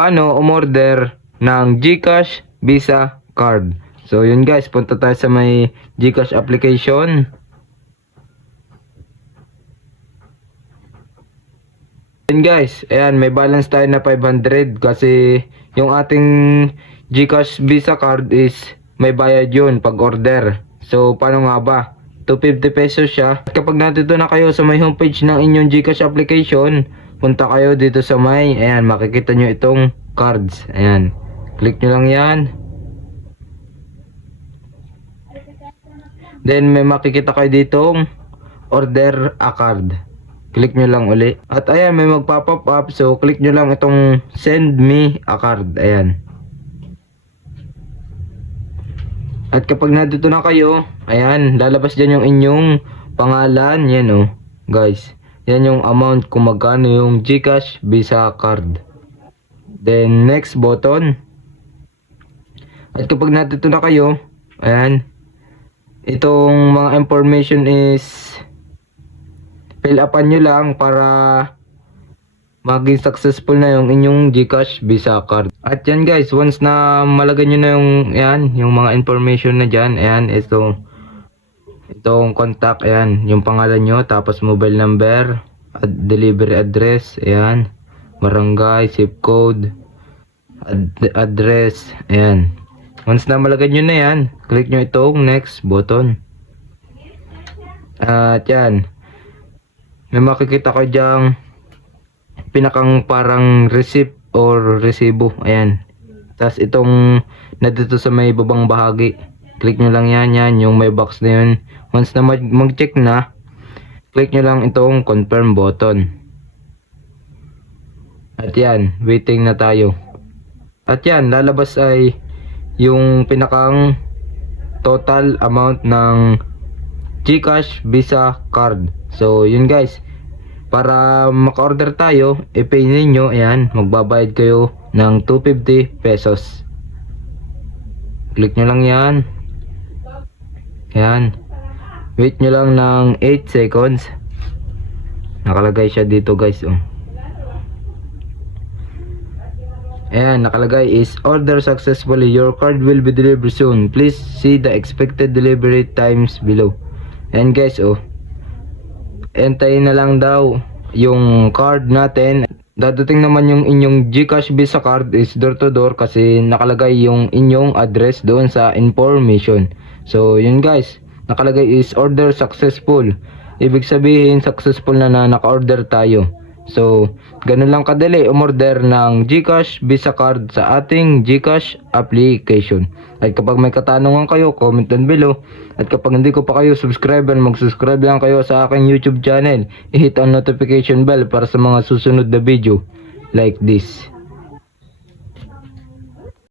paano umorder ng GCash Visa card. So yun guys, punta tayo sa may GCash application. Yun guys, ayan, may balance tayo na 500 kasi yung ating GCash Visa card is may bayad yun pag order. So paano nga ba? 250 pesos siya. At kapag nandito na kayo sa may homepage ng inyong GCash application, punta kayo dito sa may, ayan, makikita nyo itong cards. Ayan, click nyo lang yan. Then may makikita kayo ditong order a card. Click nyo lang uli. At ayan, may magpa-pop up. So click nyo lang itong send me a card. Ayan. At kapag nandito na kayo, ayan, lalabas dyan yung inyong pangalan. Yan o, guys. Yan yung amount kung magkano yung GCash Visa card. Then next button. At kapag nandito na kayo, ayan, itong mga information is fill upan nyo lang para maging successful na yung inyong GCash Visa card. At yan guys, once na malagay nyo na yung, yan, yung mga information na dyan, ayan, itong contact, ayan, yung pangalan nyo, tapos mobile number, delivery address, ayan, barangay, zip code, address, ayan. Once na malagay nyo na yan, click nyo itong next button. At yan, may makikita ko dyang pinakang parang receipt or resibo. Ayan. Tapos itong nandito sa may babang bahagi. Click nyo lang yan. Yan. Yung may box na yun. Once na mag-check na, click nyo lang itong confirm button. At yan. Waiting na tayo. At yan. Lalabas ay yung pinakang total amount ng GCash Visa card. So yun guys, para maka-order tayo, i-pay ninyo, ayan, magbabayad kayo ng 250 pesos. Click nyo lang yan. Ayan, wait nyo lang ng 8 seconds. Nakalagay siya dito guys, oh. Ayan, nakalagay is order successfully, your card will be delivered soon, please see the expected delivery times below. Ayan guys, oh, entayin na lang daw yung card natin. Dadating naman yung inyong GCash Visa card is door to door kasi nakalagay yung inyong address doon sa information. So yun guys, nakalagay is order successful. Ibig sabihin successful na naka-order tayo. So ganun lang kadali umorder ng GCash Visa card sa ating GCash application. At kapag may katanungan kayo, comment down below. At kapag hindi ko pa kayo subscriber, mag-subscribe lang kayo sa aking YouTube channel. I-hit ang notification bell para sa mga susunod na video like this.